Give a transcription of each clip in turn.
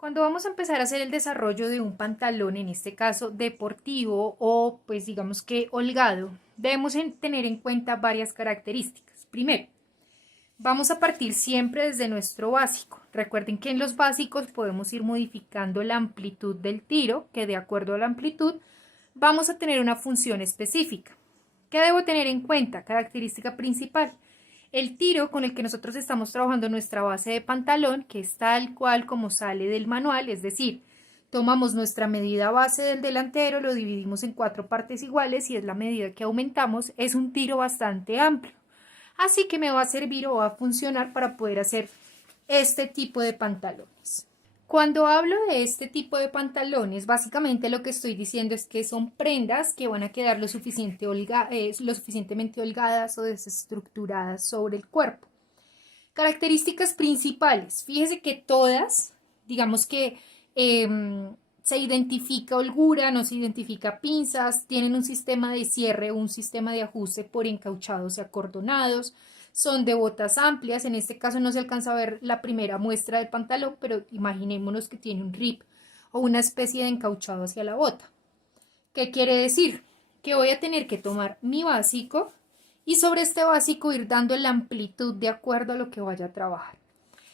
Cuando vamos a empezar a hacer el desarrollo de un pantalón, en este caso deportivo o pues digamos que holgado, debemos tener en cuenta varias características. Primero, vamos a partir siempre desde nuestro básico. Recuerden que en los básicos podemos ir modificando la amplitud del tiro, que de acuerdo a la amplitud vamos a tener una función específica. ¿Qué debo tener en cuenta? Característica principal. El tiro con el que nosotros estamos trabajando nuestra base de pantalón, que es tal cual como sale del manual, es decir, tomamos nuestra medida base del delantero, lo dividimos en 4 partes iguales y es la medida que aumentamos, es un tiro bastante amplio. Así que me va a servir o va a funcionar para poder hacer este tipo de pantalones. Cuando hablo de este tipo de pantalones, básicamente lo que estoy diciendo es que son prendas que van a quedar lo suficientemente holgadas o desestructuradas sobre el cuerpo. Características principales. Fíjese que todas, digamos que se identifica holgura, no se identifica pinzas, tienen un sistema de cierre, un sistema de ajuste por encauchados y acordonados, son de botas amplias, en este caso no se alcanza a ver la primera muestra del pantalón, pero imaginémonos que tiene un rip o una especie de encauchado hacia la bota. ¿Qué quiere decir? Que voy a tener que tomar mi básico y sobre este básico ir dando la amplitud de acuerdo a lo que vaya a trabajar.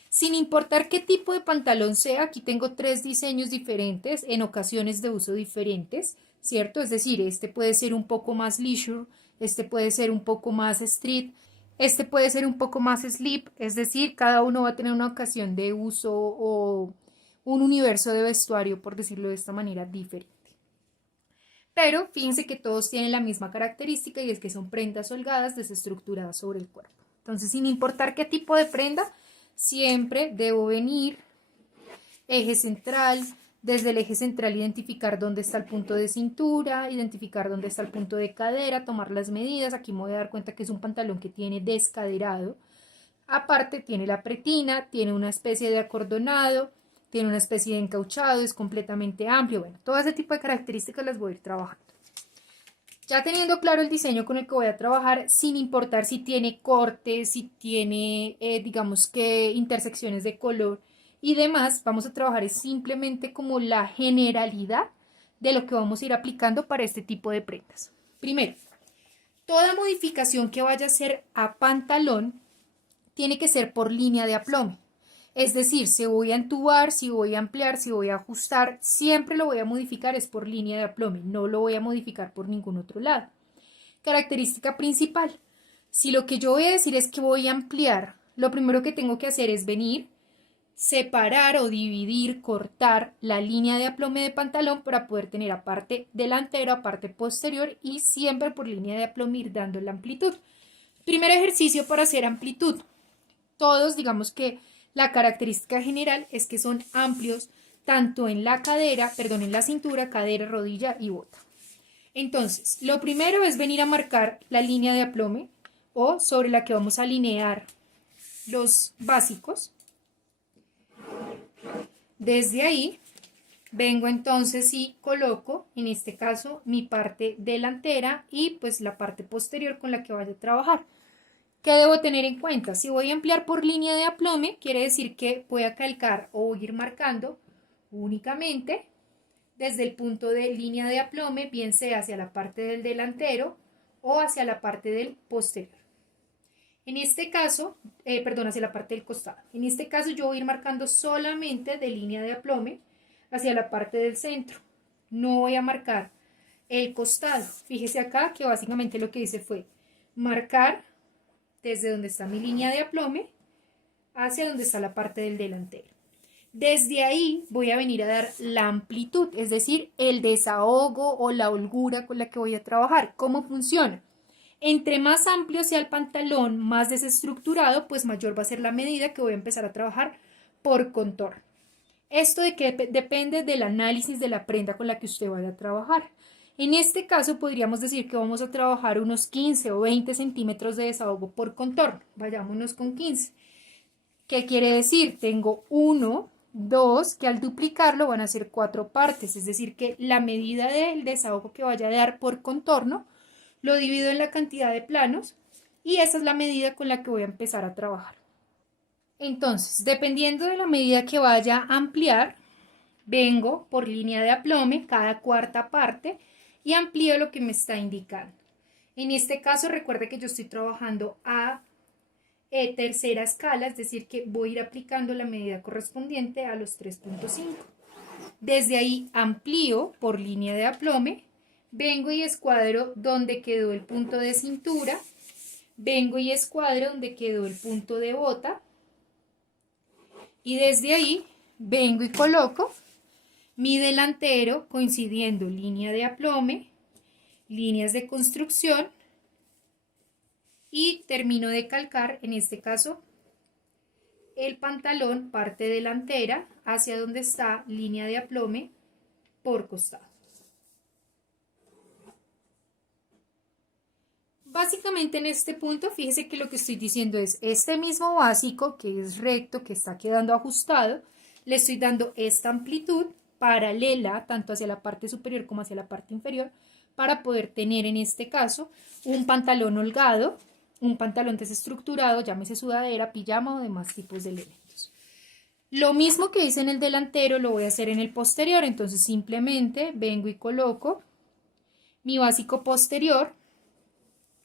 Sin importar qué tipo de pantalón sea, aquí tengo 3 diseños diferentes en ocasiones de uso diferentes, ¿cierto? Es decir, este puede ser un poco más leisure, este puede ser un poco más street, este puede ser un poco más slip, es decir, cada uno va a tener una ocasión de uso o un universo de vestuario, por decirlo de esta manera, diferente. Pero fíjense que todos tienen la misma característica y es que son prendas holgadas desestructuradas sobre el cuerpo. Entonces, sin importar qué tipo de prenda, siempre debo venir, eje central, desde el eje central identificar dónde está el punto de cintura, identificar dónde está el punto de cadera, tomar las medidas. Aquí me voy a dar cuenta que es un pantalón que tiene descaderado. Aparte tiene la pretina, tiene una especie de acordonado, tiene una especie de encauchado, es completamente amplio. Bueno, todo ese tipo de características las voy a ir trabajando. Ya teniendo claro el diseño con el que voy a trabajar, sin importar si tiene cortes, si tiene, digamos que, intersecciones de color y demás, vamos a trabajar simplemente como la generalidad de lo que vamos a ir aplicando para este tipo de prendas. Primero, toda modificación que vaya a hacer a pantalón tiene que ser por línea de aplome. Es decir, si voy a entubar, si voy a ampliar, si voy a ajustar, siempre lo voy a modificar es por línea de aplome, no lo voy a modificar por ningún otro lado. Característica principal. Si lo que yo voy a decir es que voy a ampliar, lo primero que tengo que hacer es venir, separar o dividir, cortar la línea de aplome de pantalón para poder tener a parte delantera, a parte posterior y siempre por línea de aplome ir dando la amplitud. Primer ejercicio para hacer amplitud. Todos, digamos que la característica general es que son amplios tanto en la cadera, perdón, en la cintura, cadera, rodilla y bota. Entonces, lo primero es venir a marcar la línea de aplome o sobre la que vamos a alinear los básicos. Desde ahí vengo entonces y coloco, en este caso, mi parte delantera y pues la parte posterior con la que vaya a trabajar. ¿Qué debo tener en cuenta? Si voy a ampliar por línea de aplome, quiere decir que voy a calcar o voy a ir marcando únicamente desde el punto de línea de aplome, bien sea hacia la parte del delantero o hacia la parte del posterior. En este caso, perdón, hacia la parte del costado. En este caso yo voy a ir marcando solamente de línea de aplome hacia la parte del centro. No voy a marcar el costado. Fíjese acá que básicamente lo que hice fue marcar desde donde está mi línea de aplome hacia donde está la parte del delantero. Desde ahí voy a venir a dar la amplitud, es decir, el desahogo o la holgura con la que voy a trabajar. ¿Cómo funciona? Entre más amplio sea el pantalón, más desestructurado, pues mayor va a ser la medida que voy a empezar a trabajar por contorno. Esto de que depende del análisis de la prenda con la que usted vaya a trabajar. En este caso podríamos decir que vamos a trabajar unos 15 o 20 centímetros de desahogo por contorno. Vayámonos con 15. ¿Qué quiere decir? Tengo 1, 2, que al duplicarlo van a ser 4 partes. Es decir, que la medida del desahogo que vaya a dar por contorno lo divido en la cantidad de planos y esa es la medida con la que voy a empezar a trabajar. Entonces, dependiendo de la medida que vaya a ampliar, vengo por línea de aplome cada cuarta parte y amplío lo que me está indicando. En este caso recuerde que yo estoy trabajando a tercera escala, es decir que voy a ir aplicando la medida correspondiente a los 3.5. Desde ahí amplío por línea de aplome, vengo y escuadro donde quedó el punto de cintura, vengo y escuadro donde quedó el punto de bota y desde ahí vengo y coloco mi delantero coincidiendo línea de aplome, líneas de construcción y termino de calcar, en este caso, el pantalón, parte delantera, hacia donde está línea de aplome por costado. Básicamente en este punto, fíjese que lo que estoy diciendo es este mismo básico que es recto, que está quedando ajustado, le estoy dando esta amplitud paralela tanto hacia la parte superior como hacia la parte inferior para poder tener en este caso un pantalón holgado, un pantalón desestructurado, llámese sudadera, pijama o demás tipos de elementos. Lo mismo que hice en el delantero lo voy a hacer en el posterior, entonces simplemente vengo y coloco mi básico posterior,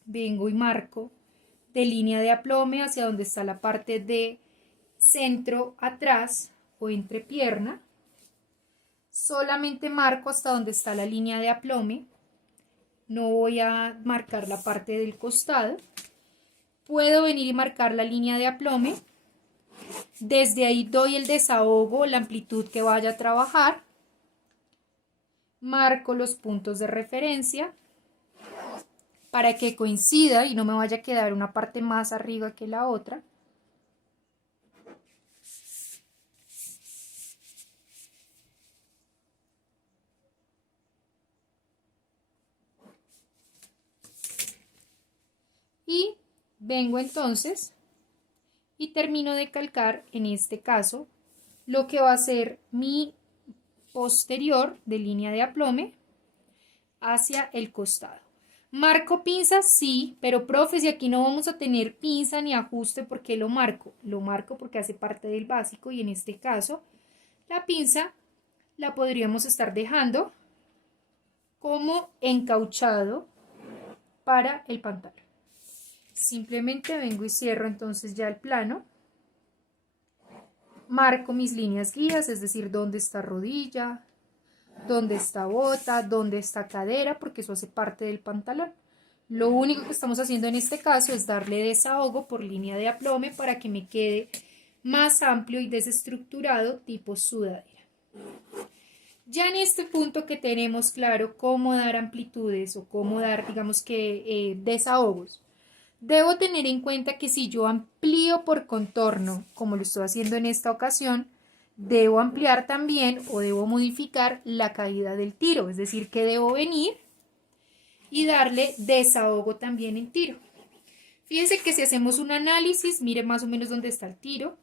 vengo y marco de línea de aplome hacia donde está la parte de centro atrás o entrepierna, solamente marco hasta donde está la línea de aplome, no voy a marcar la parte del costado. Puedo venir y marcar la línea de aplome, desde ahí doy el desahogo, la amplitud que vaya a trabajar, marco los puntos de referencia para que coincida y no me vaya a quedar una parte más arriba que la otra. Y vengo entonces y termino de calcar, en este caso, lo que va a ser mi posterior de línea de aplome hacia el costado. ¿Marco pinza? Sí, pero profe, si aquí no vamos a tener pinza ni ajuste, ¿por qué lo marco? Lo marco porque hace parte del básico y en este caso la pinza la podríamos estar dejando como encauchado para el pantalón. Simplemente vengo y cierro entonces ya el plano, marco mis líneas guías, es decir, dónde está rodilla, dónde está bota, dónde está cadera, porque eso hace parte del pantalón. Lo único que estamos haciendo en este caso es darle desahogo por línea de aplome para que me quede más amplio y desestructurado tipo sudadera. Ya en este punto que tenemos claro cómo dar amplitudes o cómo dar, digamos que, desahogos, debo tener en cuenta que si yo amplío por contorno, como lo estoy haciendo en esta ocasión, debo ampliar también o debo modificar la caída del tiro, es decir, que debo venir y darle desahogo también en tiro. Fíjense que si hacemos un análisis, mire más o menos dónde está el tiro,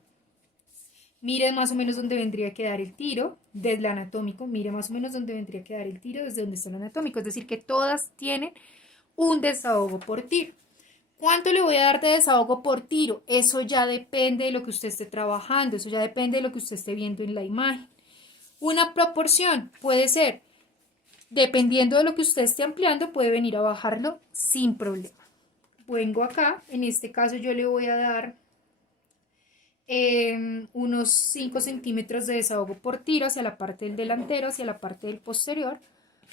mire más o menos dónde vendría a quedar el tiro desde el anatómico, mire más o menos dónde vendría a quedar el tiro desde donde está el anatómico, es decir, que todas tienen un desahogo por tiro. ¿Cuánto le voy a dar de desahogo por tiro? Eso ya depende de lo que usted esté trabajando, eso ya depende de lo que usted esté viendo en la imagen. Una proporción puede ser, dependiendo de lo que usted esté ampliando, puede venir a bajarlo sin problema. Vengo acá, en este caso yo le voy a dar unos 5 centímetros de desahogo por tiro hacia la parte del delantero, hacia la parte del posterior.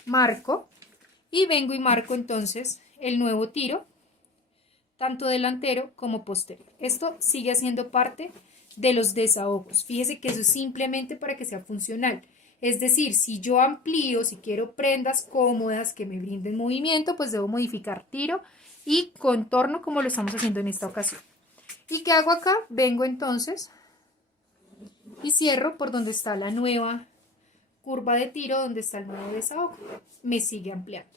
Marco y vengo y marco entonces el nuevo tiro, tanto delantero como posterior. Esto sigue siendo parte de los desahogos. Fíjese que eso es simplemente para que sea funcional. Es decir, si yo amplío, si quiero prendas cómodas que me brinden movimiento, pues debo modificar tiro y contorno como lo estamos haciendo en esta ocasión. ¿Y qué hago acá? Vengo entonces y cierro por donde está la nueva curva de tiro, donde está el nuevo desahogo. Me sigue ampliando.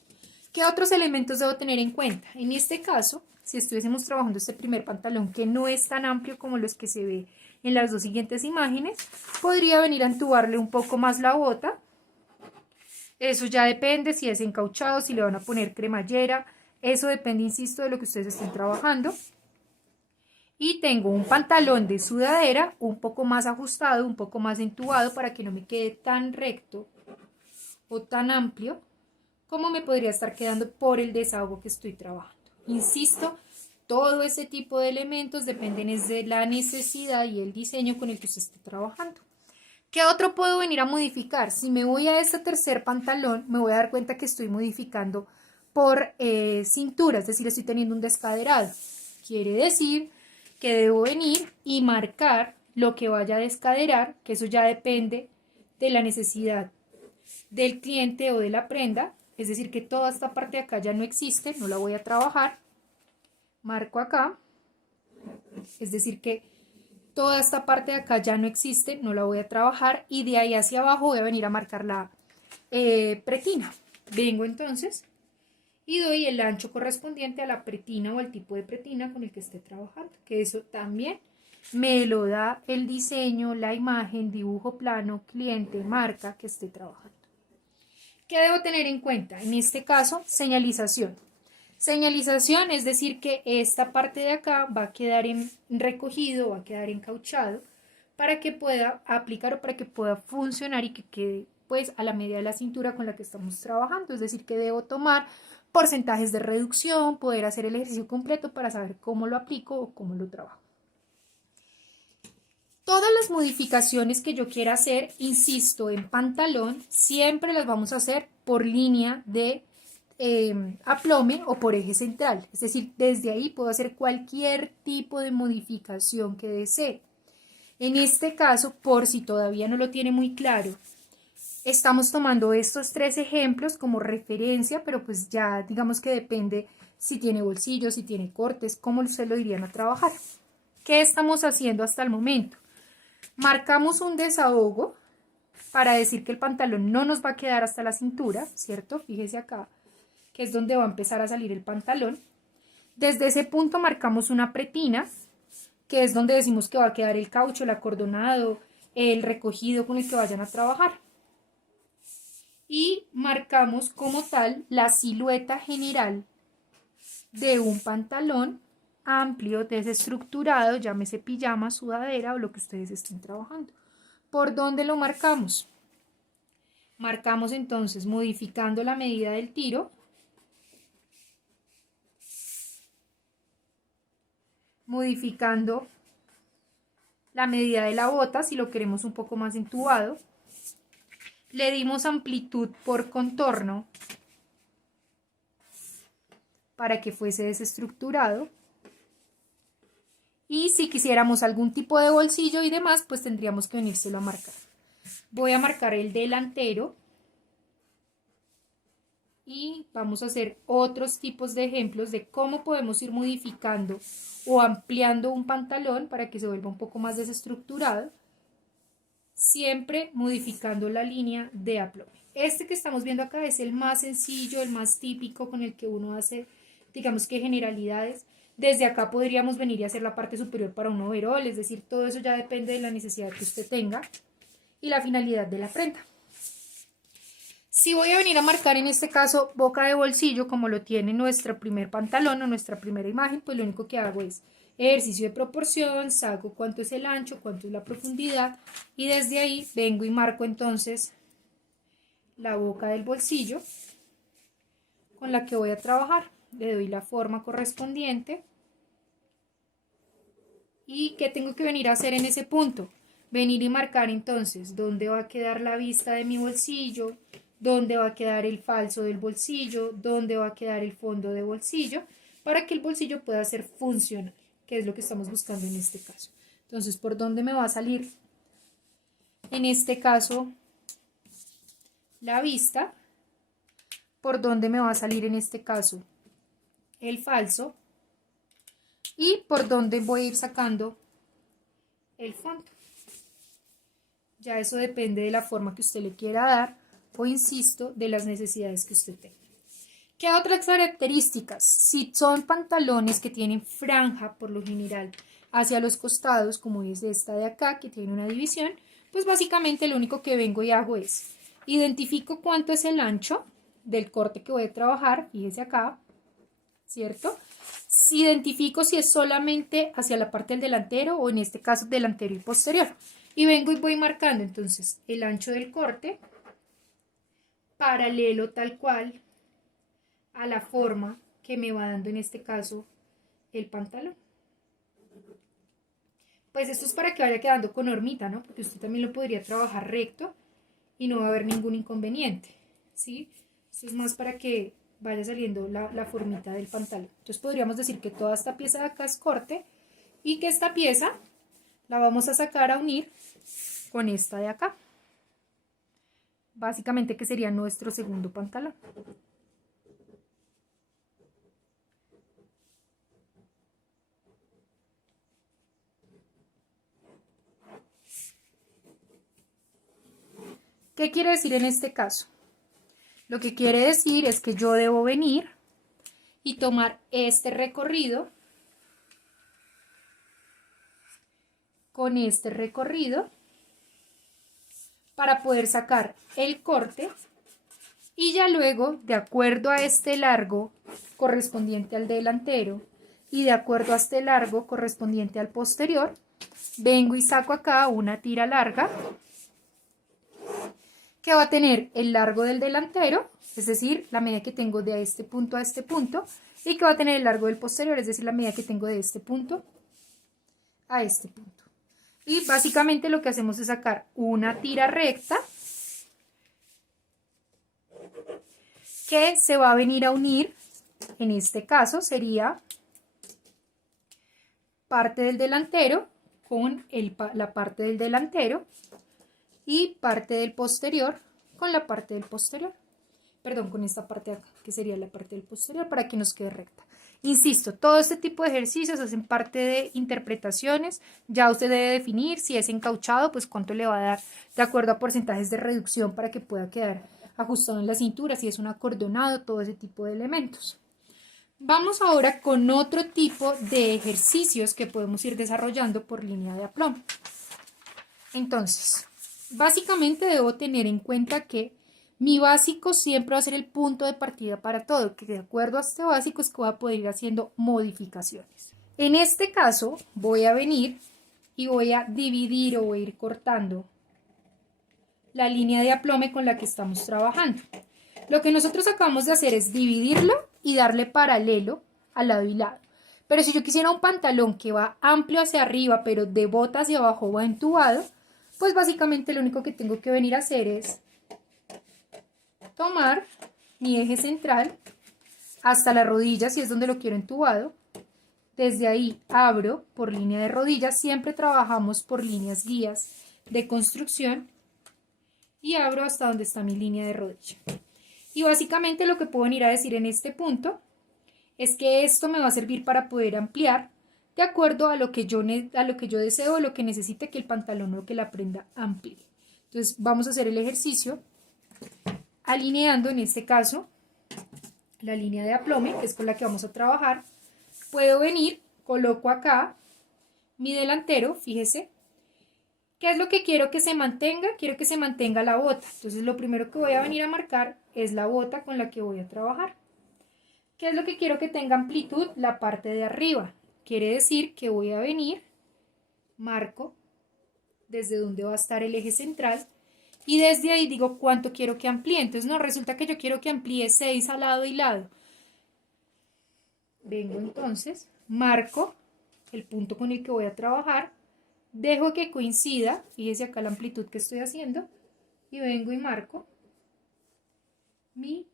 ¿Qué otros elementos debo tener en cuenta? En este caso, si estuviésemos trabajando este primer pantalón que no es tan amplio como los que se ve en las dos siguientes imágenes, podría venir a entubarle un poco más la bota. Eso ya depende si es encauchado, si le van a poner cremallera. Eso depende, insisto, de lo que ustedes estén trabajando. Y tengo un pantalón de sudadera un poco más ajustado, un poco más entubado para que no me quede tan recto o tan amplio como me podría estar quedando por el desahogo que estoy trabajando. Insisto, todo ese tipo de elementos dependen de la necesidad y el diseño con el que usted esté trabajando. ¿Qué otro puedo venir a modificar? Si me voy a este tercer pantalón, me voy a dar cuenta que estoy modificando por cintura, es decir, estoy teniendo un descaderado. Quiere decir que debo venir y marcar lo que vaya a descaderar, que eso ya depende de la necesidad del cliente o de la prenda, es decir, que toda esta parte de acá ya no existe, no la voy a trabajar. Marco acá, es decir, que toda esta parte de acá ya no existe, no la voy a trabajar y de ahí hacia abajo voy a venir a marcar la pretina. Vengo entonces y doy el ancho correspondiente a la pretina o al tipo de pretina con el que esté trabajando, que eso también me lo da el diseño, la imagen, dibujo plano, cliente, marca que esté trabajando. ¿Qué debo tener en cuenta? En este caso, señalización. Señalización es decir que esta parte de acá va a quedar recogido, va a quedar encauchado para que pueda aplicar o para que pueda funcionar y que quede pues a la medida de la cintura con la que estamos trabajando. Es decir que debo tomar porcentajes de reducción, poder hacer el ejercicio completo para saber cómo lo aplico o cómo lo trabajo. Todas las modificaciones que yo quiera hacer, insisto, en pantalón, siempre las vamos a hacer por línea de aplome o por eje central. Es decir, desde ahí puedo hacer cualquier tipo de modificación que desee. En este caso, por si todavía no lo tiene muy claro, estamos tomando estos 3 ejemplos como referencia, pero pues ya digamos que depende si tiene bolsillos, si tiene cortes, cómo se lo irían a trabajar. ¿Qué estamos haciendo hasta el momento? Marcamos un desahogo para decir que el pantalón no nos va a quedar hasta la cintura, ¿cierto? Fíjese acá, que es donde va a empezar a salir el pantalón. Desde ese punto marcamos una pretina, que es donde decimos que va a quedar el caucho, el acordonado, el recogido con el que vayan a trabajar. Y marcamos como tal la silueta general de un pantalón amplio, desestructurado, llámese pijama, sudadera o lo que ustedes estén trabajando. ¿Por dónde lo marcamos? Marcamos entonces modificando la medida del tiro, modificando la medida de la bota si lo queremos un poco más entubado, le dimos amplitud por contorno para que fuese desestructurado. Y si quisiéramos algún tipo de bolsillo y demás, pues tendríamos que venírselo a marcar. Voy a marcar el delantero. Y vamos a hacer otros tipos de ejemplos de cómo podemos ir modificando o ampliando un pantalón para que se vuelva un poco más desestructurado. Siempre modificando la línea de aplome. Este que estamos viendo acá es el más sencillo, el más típico con el que uno hace, digamos que generalidades. Desde acá podríamos venir y hacer la parte superior para un overol, es decir, todo eso ya depende de la necesidad que usted tenga y la finalidad de la prenda. Si voy a venir a marcar en este caso boca de bolsillo como lo tiene nuestro primer pantalón o nuestra primera imagen, pues lo único que hago es ejercicio de proporción, saco cuánto es el ancho, cuánto es la profundidad y desde ahí vengo y marco entonces la boca del bolsillo con la que voy a trabajar. Le doy la forma correspondiente. ¿Y qué tengo que venir a hacer en ese punto? Venir y marcar entonces dónde va a quedar la vista de mi bolsillo, dónde va a quedar el falso del bolsillo, dónde va a quedar el fondo de bolsillo, para que el bolsillo pueda ser funcional, que es lo que estamos buscando en este caso. Entonces, ¿por dónde me va a salir? En este caso, la vista. ¿Por dónde me va a salir en este caso? El falso. Y por dónde voy a ir sacando el fondo. Ya eso depende de la forma que usted le quiera dar o, insisto, de las necesidades que usted tenga. ¿Qué otras características? Si son pantalones que tienen franja, por lo general, hacia los costados, como es esta de acá, que tiene una división, pues básicamente lo único que vengo y hago es identifico cuánto es el ancho del corte que voy a trabajar, fíjese acá, ¿cierto? Si identifico si es solamente hacia la parte del delantero o en este caso delantero y posterior. Y vengo y voy marcando entonces el ancho del corte paralelo tal cual a la forma que me va dando en este caso el pantalón. Pues esto es para que vaya quedando con hormita, ¿no? Porque usted también lo podría trabajar recto y no va a haber ningún inconveniente, ¿sí? Esto es más para que vaya saliendo la formita del pantalón. Entonces podríamos decir que toda esta pieza de acá es corte y que esta pieza la vamos a sacar a unir con esta de acá. Básicamente que sería nuestro segundo pantalón. ¿Qué quiere decir en este caso? Lo que quiere decir es que yo debo venir y tomar este recorrido con este recorrido para poder sacar el corte y ya luego, de acuerdo a este largo correspondiente al delantero y de acuerdo a este largo correspondiente al posterior, vengo y saco acá una tira larga que va a tener el largo del delantero, es decir, la medida que tengo de este punto a este punto, y que va a tener el largo del posterior, es decir, la medida que tengo de este punto a este punto. Y básicamente lo que hacemos es sacar una tira recta que se va a venir a unir, en este caso sería parte del delantero con la parte del delantero y parte del posterior con la parte del posterior. Perdón, con esta parte de acá, que sería la parte del posterior, para que nos quede recta. Insisto, todo este tipo de ejercicios hacen parte de interpretaciones. Ya usted debe definir si es encauchado, pues cuánto le va a dar de acuerdo a porcentajes de reducción para que pueda quedar ajustado en la cintura, si es un acordonado, todo ese tipo de elementos. Vamos ahora con otro tipo de ejercicios que podemos ir desarrollando por línea de aplomo. Entonces, básicamente debo tener en cuenta que mi básico siempre va a ser el punto de partida para todo, que de acuerdo a este básico es que voy a poder ir haciendo modificaciones. En este caso voy a venir y voy a dividir o voy a ir cortando la línea de aplome con la que estamos trabajando. Lo que nosotros acabamos de hacer es dividirlo y darle paralelo al lado y lado. Pero si yo quisiera un pantalón que va amplio hacia arriba, pero de bota hacia abajo va entubado, pues básicamente lo único que tengo que venir a hacer es tomar mi eje central hasta la rodilla, si es donde lo quiero entubado. Desde ahí abro por línea de rodilla, siempre trabajamos por líneas guías de construcción y abro hasta donde está mi línea de rodilla. Y básicamente lo que puedo venir a decir en este punto es que esto me va a servir para poder ampliar de acuerdo a lo que yo deseo o lo que necesite que el pantalón o que la prenda amplíe. Entonces vamos a hacer el ejercicio alineando en este caso la línea de aplome, que es con la que vamos a trabajar. Puedo venir, coloco acá mi delantero, fíjese. ¿Qué es lo que quiero que se mantenga? Quiero que se mantenga la bota. Entonces lo primero que voy a venir a marcar es la bota con la que voy a trabajar. ¿Qué es lo que quiero que tenga amplitud? La parte de arriba. Quiere decir que voy a venir, marco desde donde va a estar el eje central y desde ahí digo cuánto quiero que amplíe. Entonces no, resulta que yo quiero que amplíe 6 a lado y lado. Vengo entonces, marco el punto con el que voy a trabajar, dejo que coincida, fíjese acá la amplitud que estoy haciendo, y vengo y marco mi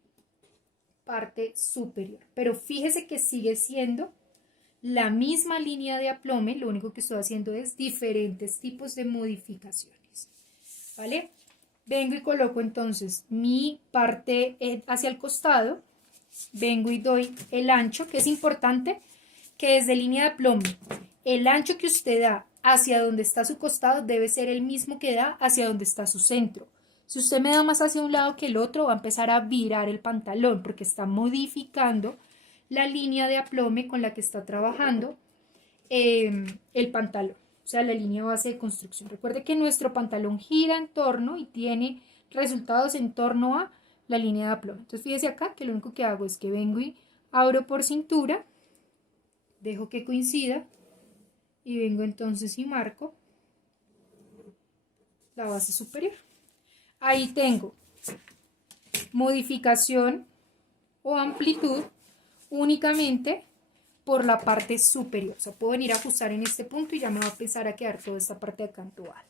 parte superior. Pero fíjese que sigue siendo la misma línea de aplome, lo único que estoy haciendo es diferentes tipos de modificaciones, ¿vale? Vengo y coloco entonces mi parte hacia el costado, vengo y doy el ancho, que es importante que desde línea de aplome, el ancho que usted da hacia donde está su costado debe ser el mismo que da hacia donde está su centro. Si usted me da más hacia un lado que el otro, va a empezar a virar el pantalón porque está modificando la línea de aplome con la que está trabajando el pantalón, o sea, la línea base de construcción. Recuerde que nuestro pantalón gira en torno y tiene resultados en torno a la línea de aplome. Entonces, fíjese acá que lo único que hago es que vengo y abro por cintura, dejo que coincida y vengo entonces y marco la base superior. Ahí tengo modificación o amplitud únicamente por la parte superior. O sea, puedo venir a ajustar en este punto y ya me va a empezar a quedar toda esta parte de acá en total.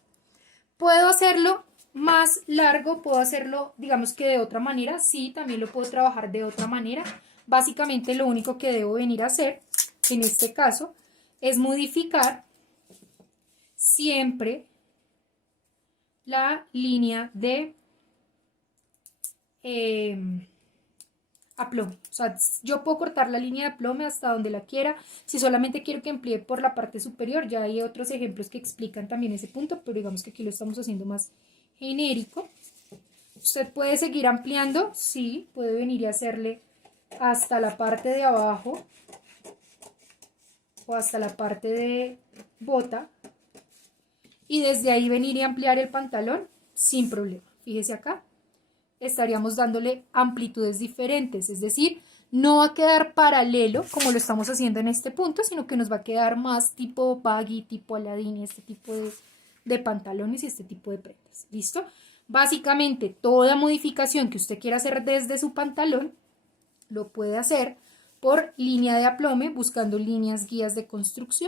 Puedo hacerlo más largo, puedo hacerlo, digamos que de otra manera. Sí, también lo puedo trabajar de otra manera. Básicamente lo único que debo venir a hacer, en este caso, es modificar siempre la línea de aplome. O sea, yo puedo cortar la línea de aplome hasta donde la quiera. Si solamente quiero que amplíe por la parte superior, ya hay otros ejemplos que explican también ese punto, pero digamos que aquí lo estamos haciendo más genérico. Usted puede seguir ampliando, sí, puede venir y hacerle hasta la parte de abajo o hasta la parte de bota y desde ahí venir y ampliar el pantalón sin problema. Fíjese acá, estaríamos dándole amplitudes diferentes, es decir, no va a quedar paralelo como lo estamos haciendo en este punto, sino que nos va a quedar más tipo baggy, tipo Aladdin, este tipo de pantalones y este tipo de prendas. ¿Listo? Básicamente, toda modificación que usted quiera hacer desde su pantalón, lo puede hacer por línea de aplome, buscando líneas guías de construcción.